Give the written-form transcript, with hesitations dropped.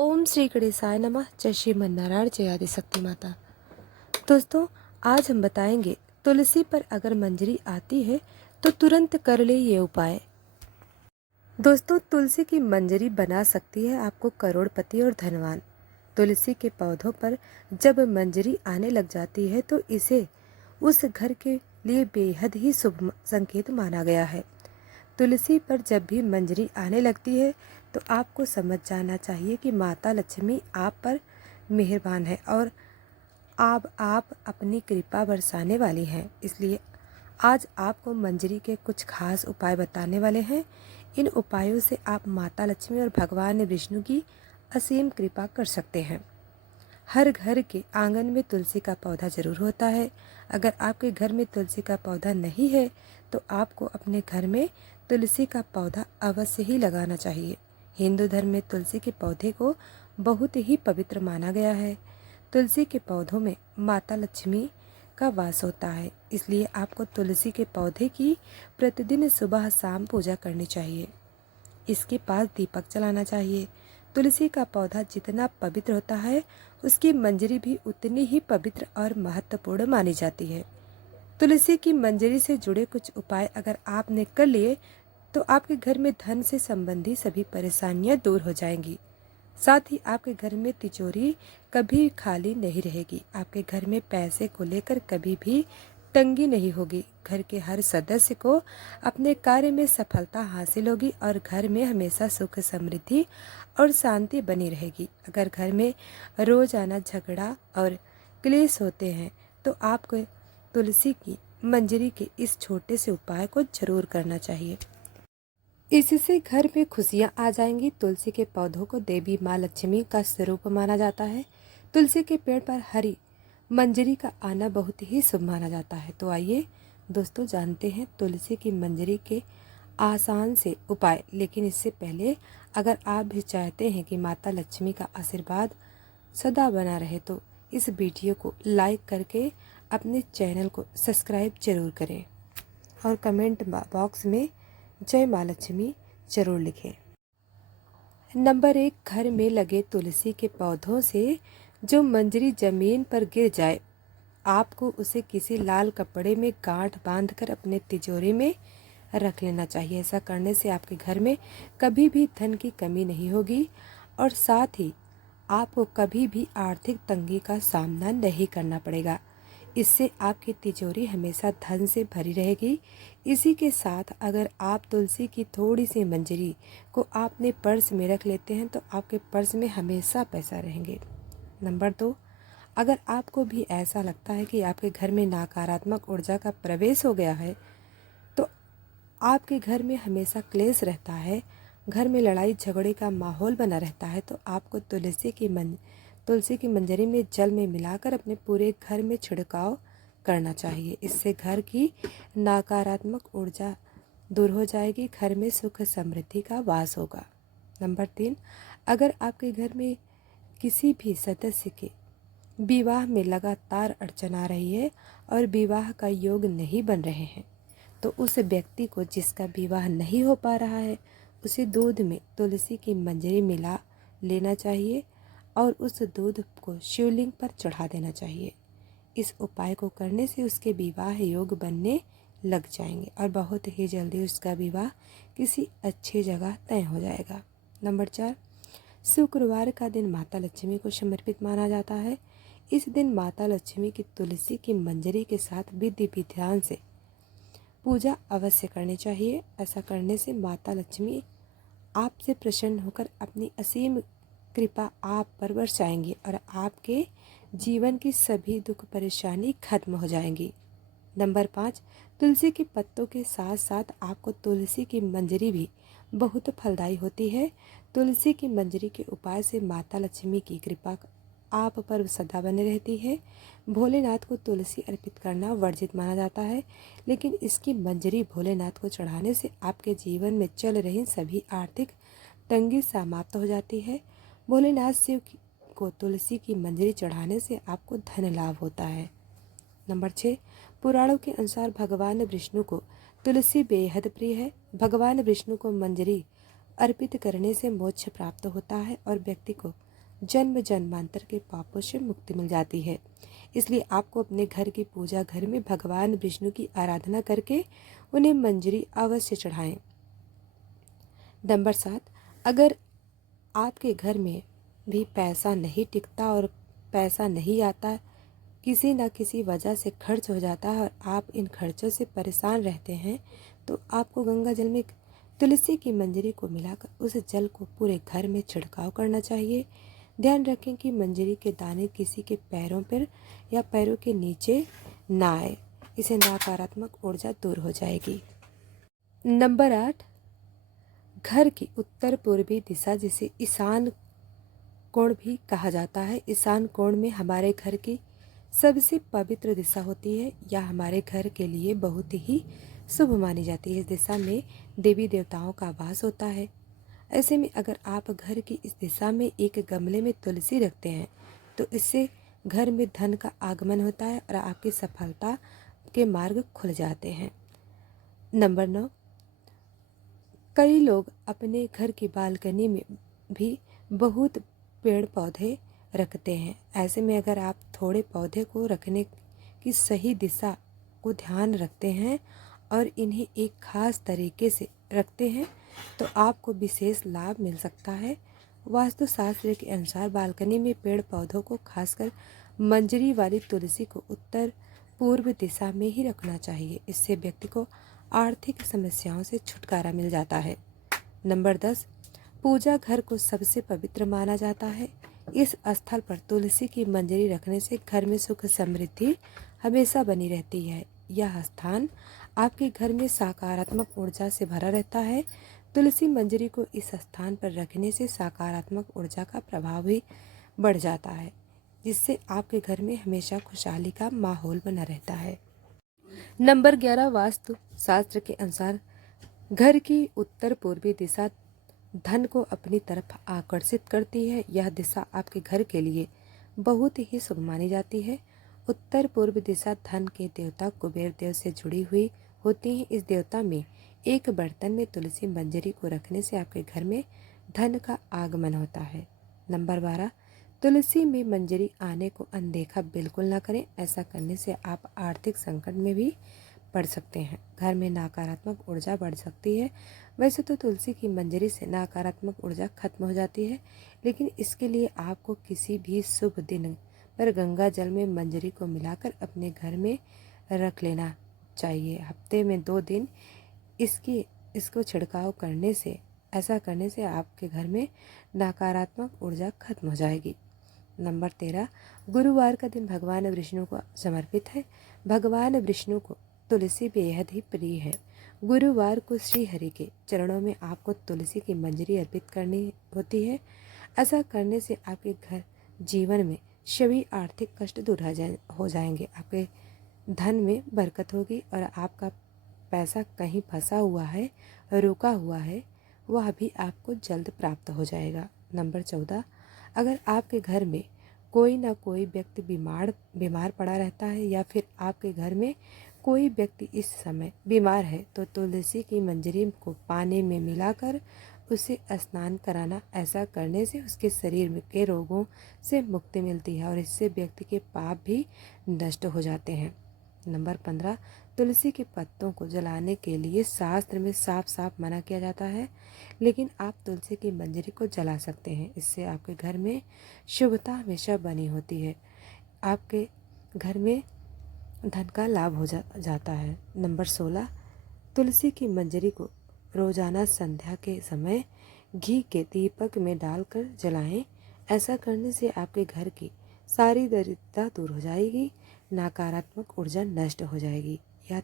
ओम श्री गणेशाय नमः। जय श्रीमन नारायण, जय आदि शक्ति माता। दोस्तों, आज हम बताएंगे तुलसी पर अगर मंजरी आती है तो तुरंत कर ले ये उपाय। दोस्तों, तुलसी की मंजरी बना सकती है आपको करोड़पति और धनवान। तुलसी के पौधों पर जब मंजरी आने लग जाती है तो इसे उस घर के लिए बेहद ही शुभ संकेत माना गया है। तुलसी पर जब भी मंजरी आने लगती है तो आपको समझ जाना चाहिए कि माता लक्ष्मी आप पर मेहरबान है और आप अपनी कृपा बरसाने वाली हैं। इसलिए आज आपको मंजरी के कुछ खास उपाय बताने वाले हैं। इन उपायों से आप माता लक्ष्मी और भगवान विष्णु की असीम कृपा कर सकते हैं। हर घर के आंगन में तुलसी का पौधा जरूर होता है। अगर आपके घर में तुलसी का पौधा नहीं है तो आपको अपने घर में तुलसी का पौधा अवश्य ही लगाना चाहिए। हिंदू धर्म में तुलसी के पौधे को बहुत ही पवित्र माना गया है। तुलसी के पौधों में माता लक्ष्मी का वास होता है, इसलिए आपको तुलसी के पौधे की प्रतिदिन सुबह शाम पूजा करनी चाहिए। इसके पास दीपक जलाना चाहिए। तुलसी का पौधा जितना पवित्र होता है उसकी मंजरी भी उतनी ही पवित्र और महत्वपूर्ण मानी जाती है। तुलसी की मंजरी से जुड़े कुछ उपाय अगर आपने कर लिए तो आपके घर में धन से संबंधी सभी परेशानियां दूर हो जाएंगी। साथ ही आपके घर में तिजोरी कभी खाली नहीं रहेगी। आपके घर में पैसे को लेकर कभी भी तंगी नहीं होगी। घर के हर सदस्य को अपने कार्य में सफलता हासिल होगी और घर में हमेशा सुख समृद्धि और शांति बनी रहेगी। अगर घर में रोजाना झगड़ा और क्लेश होते हैं तो आपको तुलसी की मंजरी के इस छोटे से उपाय को जरूर करना चाहिए। इससे घर में खुशियां आ जाएंगी। तुलसी के पौधों को देवी माँ लक्ष्मी का स्वरूप माना जाता है। तुलसी के पेड़ पर हरी मंजरी का आना बहुत ही शुभ माना जाता है। तो आइए दोस्तों जानते हैं तुलसी की मंजरी के आसान से उपाय। लेकिन इससे पहले अगर आप भी चाहते हैं कि माता लक्ष्मी का आशीर्वाद सदा बना रहे तो इस वीडियो को लाइक करके अपने चैनल को सब्सक्राइब जरूर करें और कमेंट बॉक्स में जय माँ लक्ष्मी जरूर लिखें। नंबर 1, घर में लगे तुलसी के पौधों से जो मंजरी जमीन पर गिर जाए आपको उसे किसी लाल कपड़े में गांठ बांधकर अपने तिजोरी में रख लेना चाहिए। ऐसा करने से आपके घर में कभी भी धन की कमी नहीं होगी और साथ ही आपको कभी भी आर्थिक तंगी का सामना नहीं करना पड़ेगा। इससे आपकी तिजोरी हमेशा धन से भरी रहेगी। इसी के साथ अगर आप तुलसी की थोड़ी सी मंजरी को आपने पर्स में रख लेते हैं तो आपके पर्स में हमेशा पैसा रहेंगे। नंबर 2, अगर आपको भी ऐसा लगता है कि आपके घर में नकारात्मक ऊर्जा का प्रवेश हो गया है तो आपके घर में हमेशा क्लेश रहता है, घर में लड़ाई झगड़े का माहौल बना रहता है तो आपको तुलसी की मंजरी में जल में मिलाकर अपने पूरे घर में छिड़काव करना चाहिए। इससे घर की नकारात्मक ऊर्जा दूर हो जाएगी, घर में सुख समृद्धि का वास होगा। नंबर 3, अगर आपके घर में किसी भी सदस्य के विवाह में लगातार अड़चन आ रही है और विवाह का योग नहीं बन रहे हैं तो उस व्यक्ति को जिसका विवाह नहीं हो पा रहा है उसे दूध में तुलसी की मंजरी मिला लेना चाहिए और उस दूध को शिवलिंग पर चढ़ा देना चाहिए। इस उपाय को करने से उसके विवाह योग बनने लग जाएंगे और बहुत ही जल्दी उसका विवाह किसी अच्छी जगह तय हो जाएगा। नंबर 4, शुक्रवार का दिन माता लक्ष्मी को समर्पित माना जाता है। इस दिन माता लक्ष्मी की तुलसी की मंजरी के साथ विधि विधान से पूजा अवश्य करनी चाहिए। ऐसा करने से माता लक्ष्मी आपसे प्रसन्न होकर अपनी असीम कृपा आप पर बरसाएंगी और आपके जीवन की सभी दुख परेशानी खत्म हो जाएंगी। नंबर 5, तुलसी के पत्तों के साथ साथ आपको तुलसी की मंजरी भी बहुत फलदायी होती है। तुलसी की मंजरी के उपाय से माता लक्ष्मी की कृपा आप पर सदा बनी रहती है। भोलेनाथ को तुलसी अर्पित करना वर्जित माना जाता है, लेकिन इसकी मंजरी भोलेनाथ को चढ़ाने से आपके जीवन में चल रही सभी आर्थिक तंगी समाप्त हो जाती है। भोलेनाथ शिव को तुलसी की मंजरी चढ़ाने से आपको धन लाभ होता है। नंबर 6, पुराणों के अनुसार भगवान विष्णु को तुलसी बेहद प्रिय है। भगवान विष्णु को मंजरी अर्पित करने से मोक्ष प्राप्त होता है और व्यक्ति को जन्म जन्मांतर के पापों से मुक्ति मिल जाती है। इसलिए आपको अपने घर की पूजा घर में भगवान विष्णु की आराधना करके उन्हें मंजरी अवश्य चढ़ाएं। नंबर 7, अगर आपके घर में भी पैसा नहीं टिकता और पैसा नहीं आता, किसी न किसी वजह से खर्च हो जाता है और आप इन खर्चों से परेशान रहते हैं, तो आपको गंगा जल में तुलसी की मंजरी को मिलाकर उस जल को पूरे घर में छिड़काव करना चाहिए। ध्यान रखें कि मंजरी के दाने किसी के पैरों पर या पैरों के नीचे ना आए, इसे नकारात्मक ऊर्जा दूर हो जाएगी। नंबर 8, घर की उत्तर पूर्वी दिशा जिसे ईशान कोण भी कहा जाता है। ईशान कोण में हमारे घर की सबसे पवित्र दिशा होती है, या हमारे घर के लिए बहुत ही शुभ मानी जाती है। इस दिशा में देवी देवताओं का वास होता है। ऐसे में अगर आप घर की इस दिशा में एक गमले में तुलसी रखते हैं तो इससे घर में धन का आगमन होता है और आपकी सफलता के मार्ग खुल जाते हैं। नंबर 9, कई लोग अपने घर की बालकनी में भी बहुत पेड़ पौधे रखते हैं। ऐसे में अगर आप थोड़े पौधे को रखने की सही दिशा को ध्यान रखते हैं और इन्हें एक खास तरीके से रखते हैं तो आपको विशेष लाभ मिल सकता है। वास्तुशास्त्र के अनुसार बालकनी में पेड़ पौधों को खासकर मंजरी वाली तुलसी को उत्तर पूर्व दिशा में ही रखना चाहिए। इससे व्यक्ति को आर्थिक समस्याओं से छुटकारा मिल जाता है। नंबर 10, पूजा घर को सबसे पवित्र माना जाता है। इस स्थल पर तुलसी की मंजरी रखने से घर में सुख समृद्धि हमेशा बनी रहती है। यह स्थान आपके घर में सकारात्मक ऊर्जा से भरा रहता है। तुलसी मंजरी को इस स्थान पर रखने से सकारात्मक ऊर्जा का प्रभाव भी बढ़ जाता है, जिससे आपके घर में हमेशा खुशहाली का माहौल बना रहता है। नंबर 11, वास्तु शास्त्र के अनुसार घर की उत्तर पूर्वी दिशा धन को अपनी तरफ आकर्षित करती है। यह दिशा आपके घर के लिए बहुत ही शुभ मानी जाती है। उत्तर पूर्व दिशा धन के देवता कुबेर देव से जुड़ी हुई होती है। इस देवता में एक बर्तन में तुलसी मंजरी को रखने से आपके घर में धन का आगमन होता है। नंबर 12, तुलसी में मंजरी आने को अनदेखा बिल्कुल ना करें। ऐसा करने से आप आर्थिक संकट में भी पड़ सकते हैं। घर में नकारात्मक ऊर्जा बढ़ सकती है। वैसे तो तुलसी की मंजरी से नकारात्मक ऊर्जा खत्म हो जाती है, लेकिन इसके लिए आपको किसी भी शुभ दिन पर गंगा जल में मंजरी को मिलाकर अपने घर में रख लेना चाहिए। हफ्ते में 2 दिन इसको छिड़काव करने से ऐसा करने से आपके घर में नकारात्मक ऊर्जा खत्म हो जाएगी। नंबर 13, गुरुवार का दिन भगवान विष्णु को समर्पित है। भगवान विष्णु को तुलसी बेहद ही प्रिय है। गुरुवार को श्री हरि के चरणों में आपको तुलसी की मंजरी अर्पित करनी होती है। ऐसा करने से आपके घर जीवन में सभी आर्थिक कष्ट दूर हो जाएंगे। आपके धन में बरकत होगी और आपका पैसा कहीं फंसा हुआ है, रुका हुआ है, वह भी आपको जल्द प्राप्त हो जाएगा। नंबर 14, अगर आपके घर में कोई ना कोई व्यक्ति बीमार पड़ा रहता है या फिर आपके घर में कोई व्यक्ति इस समय बीमार है तो तुलसी की मंजरी को पानी में मिलाकर उसे स्नान कराना। ऐसा करने से उसके शरीर में के रोगों से मुक्ति मिलती है और इससे व्यक्ति के पाप भी नष्ट हो जाते हैं। नंबर 15, तुलसी के पत्तों को जलाने के लिए शास्त्र में साफ साफ मना किया जाता है, लेकिन आप तुलसी की मंजरी को जला सकते हैं। इससे आपके घर में शुभता हमेशा बनी होती है। आपके घर में धन का लाभ हो जाता है। नंबर 16, तुलसी की मंजरी को रोजाना संध्या के समय घी के दीपक में डालकर जलाएं। ऐसा करने से आपके घर की सारी दरिद्रता दूर हो जाएगी, नकारात्मक ऊर्जा नष्ट हो जाएगी। यह